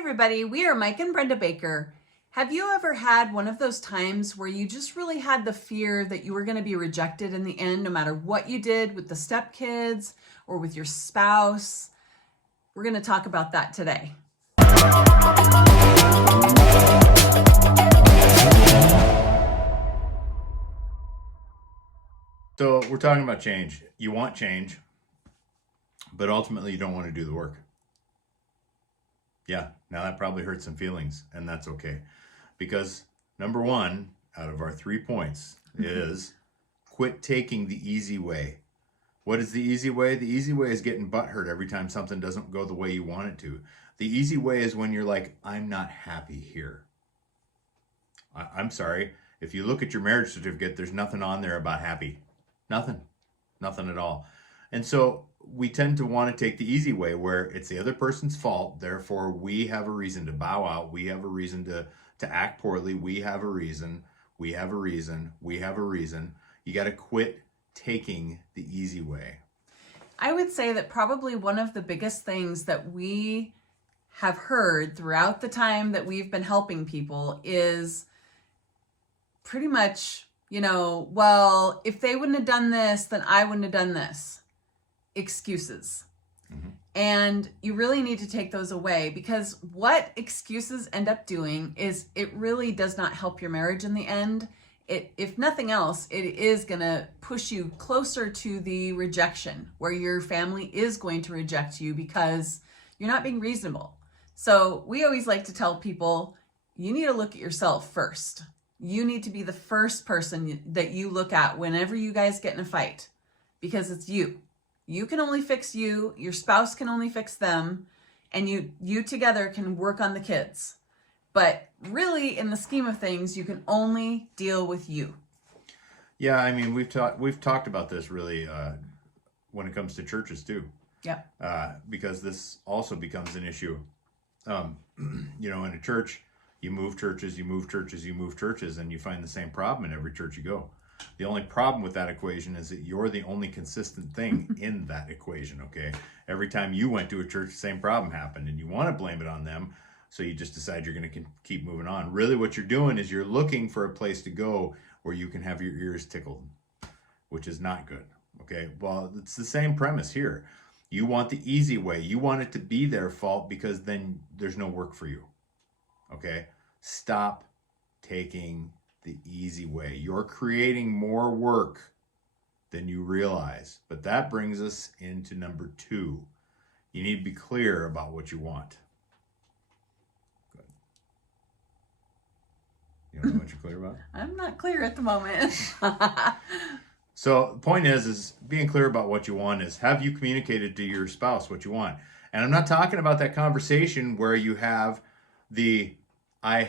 everybody, we are Mike and Brenda Baker. Have you ever had one of those times where you just really had the fear that you were going to be rejected in the end, no matter what you did with the stepkids or with your spouse? We're going to talk about that today. So we're talking about change. You want change, but ultimately you don't want to do the work. Yeah, now that probably hurts some feelings, and that's okay. Because number one out of our 3 points is quit taking the easy way. What is the easy way? The easy way is getting butthurt every time something doesn't go the way you want it to. The easy way is when you're like, I'm not happy here. I'm sorry. If you look at your marriage certificate, there's nothing on there about happy. Nothing at all. And so we tend to want to take the easy way where it's the other person's fault. Therefore, we have a reason to bow out. We have a reason to act poorly. We have a reason. We have a reason. We have a reason. You got to quit taking the easy way. I would say that probably one of the biggest things that we have heard throughout the time that we've been helping people is pretty much, well, if they wouldn't have done this, then I wouldn't have done this. Excuses. Mm-hmm. And you really need to take those away, because what excuses end up doing is it really does not help your marriage in the end. If nothing else, it is going to push you closer to the rejection, where your family is going to reject you because you're not being reasonable. So we always like to tell people, you need to look at yourself first. You need to be the first person that you look at whenever you guys get in a fight, because it's you. You can only fix you. Your spouse can only fix them. And you together can work on the kids. But really, in the scheme of things, you can only deal with you. Yeah, I mean, we've talked about this really when it comes to churches too. Yeah. Because this also becomes an issue. In a church, you move churches, and you find the same problem in every church you go. The only problem with that equation is that you're the only consistent thing in that equation, okay? Every time you went to a church, the same problem happened, and you want to blame it on them, so you just decide you're going to keep moving on. Really what you're doing is you're looking for a place to go where you can have your ears tickled, which is not good, okay? Well, it's the same premise here. You want the easy way. You want it to be their fault, because then there's no work for you, okay? Stop taking the easy way. You're creating more work than you realize. But that brings us into number 2. You need to be clear about what you want. Good. You don't know what you're clear about? I'm not clear at the moment. So the point is being clear about what you want is, have you communicated to your spouse what you want? And I'm not talking about that conversation where you have the I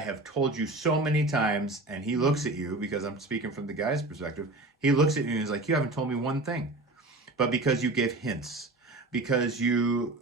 have told you so many times, and he looks at you, because I'm speaking from the guy's perspective, he looks at you and he's like, you haven't told me one thing. But because you gave hints, because you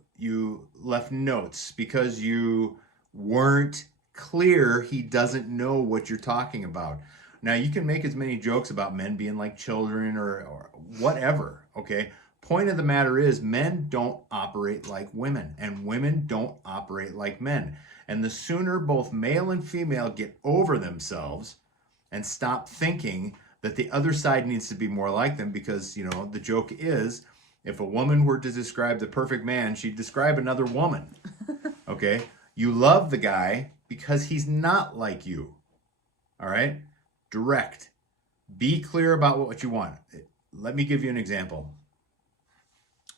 left notes, because you weren't clear, he doesn't know what you're talking about. Now, you can make as many jokes about men being like children or whatever, okay? Point of the matter is, men don't operate like women, and women don't operate like men. And the sooner both male and female get over themselves and stop thinking that the other side needs to be more like them, because, the joke is, if a woman were to describe the perfect man, she'd describe another woman, okay? You love the guy because he's not like you, all right? Direct. Be clear about what you want. Let me give you an example.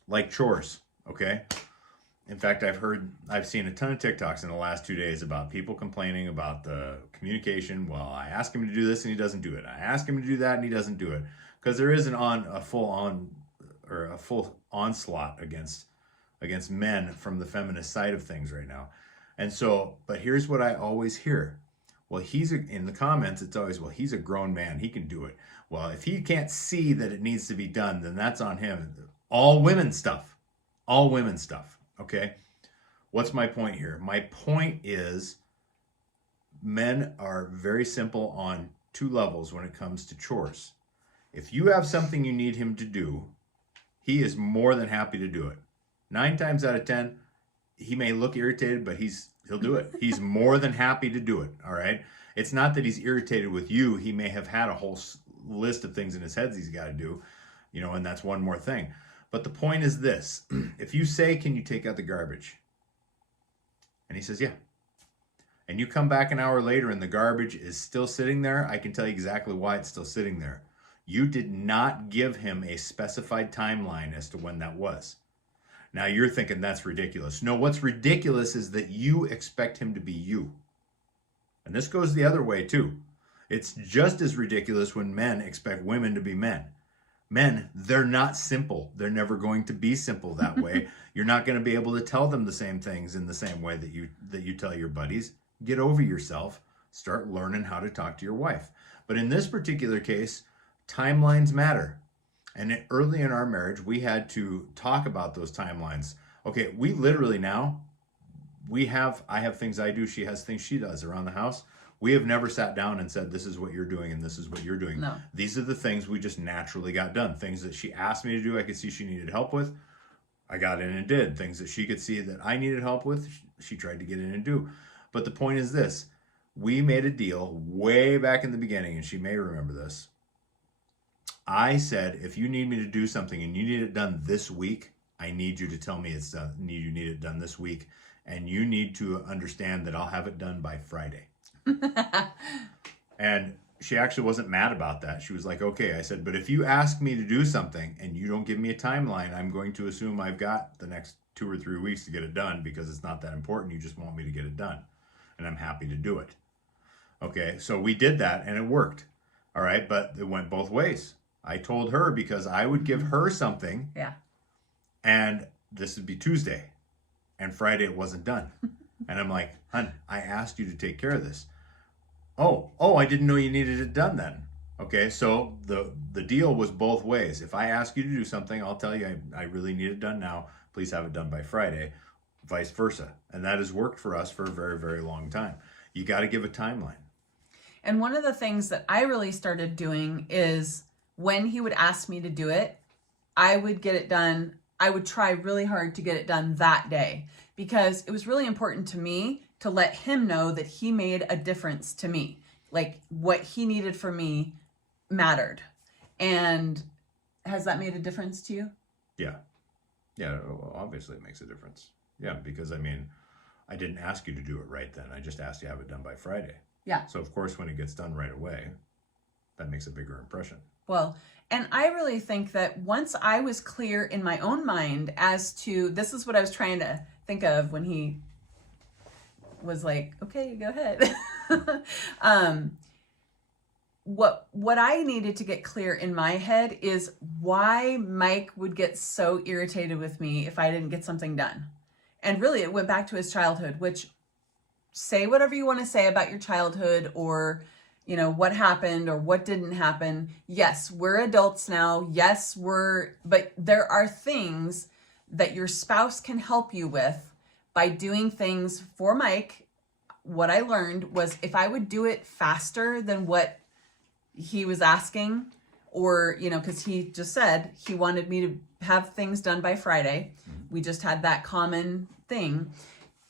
Like chores, okay? In fact, I've seen a ton of TikToks in the last 2 days about people complaining about the communication. Well, I ask him to do this and he doesn't do it. I ask him to do that and he doesn't do it. Because there is a full onslaught against men from the feminist side of things right now. And so, but here's what I always hear. Well, in the comments, it's always, well, he's a grown man. He can do it. Well, if he can't see that it needs to be done, then that's on him. All women stuff. Okay, what's my point here? My point is, men are very simple on 2 levels when it comes to chores. If you have something you need him to do, he is more than happy to do it. 9 times out of 10, he may look irritated, but he'll do it. He's more than happy to do it. All right. It's not that he's irritated with you. He may have had a whole list of things in his head he's got to do, and that's one more thing. But the point is this: if you say, "Can you take out the garbage?" and he says, "Yeah," and you come back an hour later and the garbage is still sitting there, I can tell you exactly why it's still sitting there. You did not give him a specified timeline as to when that was. Now you're thinking that's ridiculous. No, what's ridiculous is that you expect him to be you. And this goes the other way too. It's just as ridiculous when men expect women to be men. Men, they're not simple. They're never going to be simple that way. You're not going to be able to tell them the same things in the same way that you tell your buddies. Get over yourself. Start learning how to talk to your wife. But in this particular case, timelines matter. And early in our marriage, we had to talk about those timelines. Okay, we literally now, I have things I do, she has things she does around the house. We have never sat down and said, this is what you're doing and this is what you're doing. No. These are the things we just naturally got done. Things that she asked me to do, I could see she needed help with. I got in and did. Things that she could see that I needed help with, she tried to get in and do. But the point is this: we made a deal way back in the beginning, and she may remember this. I said, if you need me to do something and you need it done this week, I need you to tell me it's done. You need it done this week. And you need to understand that I'll have it done by Friday. And she actually wasn't mad about that. She was like, okay. I said, but if you ask me to do something and you don't give me a timeline, I'm going to assume I've got the next 2 or 3 weeks to get it done because it's not that important. You just want me to get it done. And I'm happy to do it. Okay, so we did that and it worked. All right, but it went both ways. I told her because I would give her something. Yeah. And this would be Tuesday. And Friday it wasn't done. And I'm like, hun, I asked you to take care of this. Oh, I didn't know you needed it done then. Okay, so the deal was both ways. If I ask you to do something, I'll tell you I really need it done now. Please have it done by Friday. Vice versa. And that has worked for us for a very, very long time. You got to give a timeline. And one of the things that I really started doing is when he would ask me to do it, I would get it done. I would try really hard to get it done that day because it was really important to me to let him know that he made a difference to me. Like what he needed from me mattered. And has that made a difference to you? Yeah. Yeah, well, obviously it makes a difference. Yeah, because I didn't ask you to do it right then. I just asked you to have it done by Friday. Yeah. So of course, when it gets done right away, that makes a bigger impression. Well, and I really think that once I was clear in my own mind as to, this is what I was trying to think of when he was like, okay, go ahead. What I needed to get clear in my head is why Mike would get so irritated with me if I didn't get something done. And really it went back to his childhood, which, say whatever you want to say about your childhood or, what happened or what didn't happen. Yes, we're adults now. Yes, but there are things that your spouse can help you with by doing things for Mike. What I learned was if I would do it faster than what he was asking, or, because he just said he wanted me to have things done by Friday. We just had that common thing.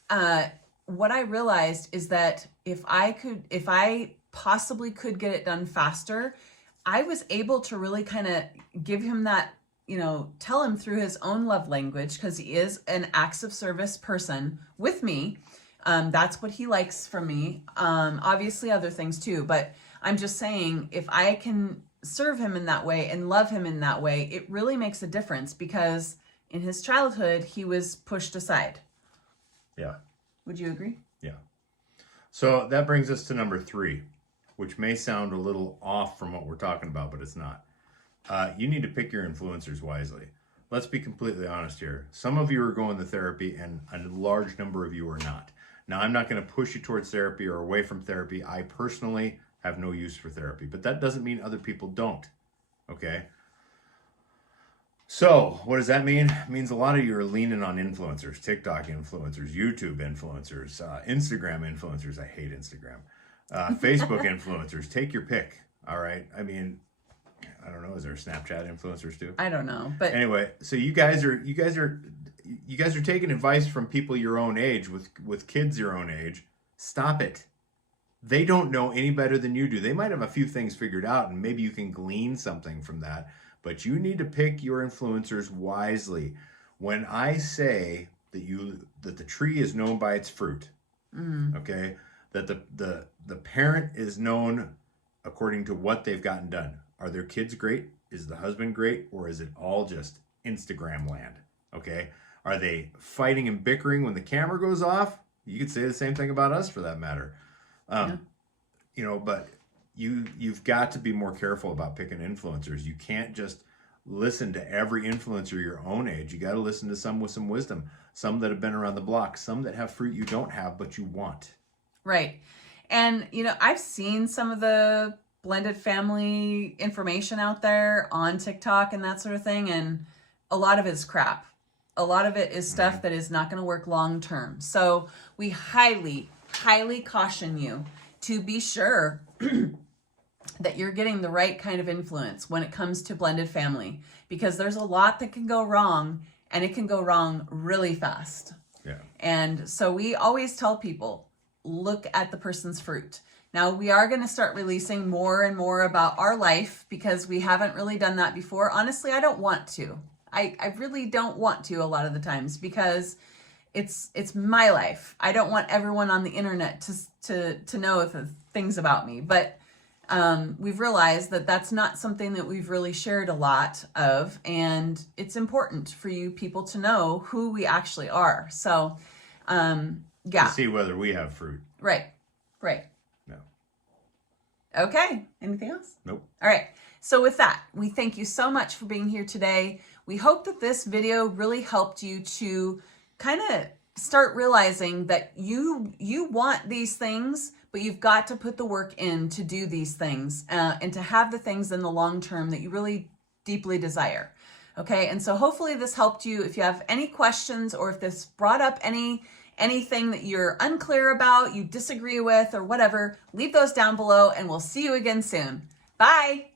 What I realized is that if I possibly could get it done faster, I was able to really kind of give him that, tell him through his own love language, because he is an acts of service person with me. That's what he likes from me. Obviously other things too, but I'm just saying if I can serve him in that way and love him in that way, it really makes a difference because in his childhood, he was pushed aside. Yeah. Would you agree? Yeah. So that brings us to number 3, which may sound a little off from what we're talking about, but it's not. You need to pick your influencers wisely. Let's be completely honest here. Some of you are going to therapy and a large number of you are not. Now, I'm not going to push you towards therapy or away from therapy. I personally have no use for therapy, but that doesn't mean other people don't. Okay? So, what does that mean? It means a lot of you are leaning on influencers, TikTok influencers, YouTube influencers, Instagram influencers. I hate Instagram. Facebook influencers. Take your pick. All right? I mean, I don't know. Is there Snapchat influencers too? I don't know, but anyway, so you guys are, you guys are taking advice from people your own age with kids your own age. Stop it. They don't know any better than you do. They might have a few things figured out, and maybe you can glean something from that. But you need to pick your influencers wisely. When I say that the tree is known by its fruit, okay, that the parent is known according to what they've gotten done. Are their kids great? Is the husband great? Or is it all just Instagram land? Okay. Are they fighting and bickering when the camera goes off? You could say the same thing about us for that matter. You know, but you've got to be more careful about picking influencers. You can't just listen to every influencer your own age. You got to listen to some with some wisdom, some that have been around the block, some that have fruit you don't have, but you want. Right. And, you know, I've seen some of the blended family information out there on TikTok and that sort of thing. And a lot of it is crap. A lot of it is stuff that is not going to work long term. So we highly, highly caution you to be sure that you're getting the right kind of influence when it comes to blended family, because there's a lot that can go wrong, and it can go wrong really fast. Yeah. And so we always tell people, look at the person's fruit. Now, we are going to start releasing more and more about our life because we haven't really done that before. Honestly, I don't want to. I really don't want to a lot of the times, because it's my life. I don't want everyone on the internet to know the things about me. But we've realized that that's not something that we've really shared a lot of, and it's important for you people to know who we actually are. So, yeah. To see whether we have fruit. Right. No. Okay. Anything else? Nope. All right. So with that, we thank you so much for being here today. We hope that this video really helped you to kind of start realizing that you want these things, but you've got to put the work in to do these things and to have the things in the long term that you really deeply desire. Okay. And so hopefully this helped you. If you have any questions, or if this brought up anything that you're unclear about, you disagree with, or whatever, leave those down below, and we'll see you again soon. Bye.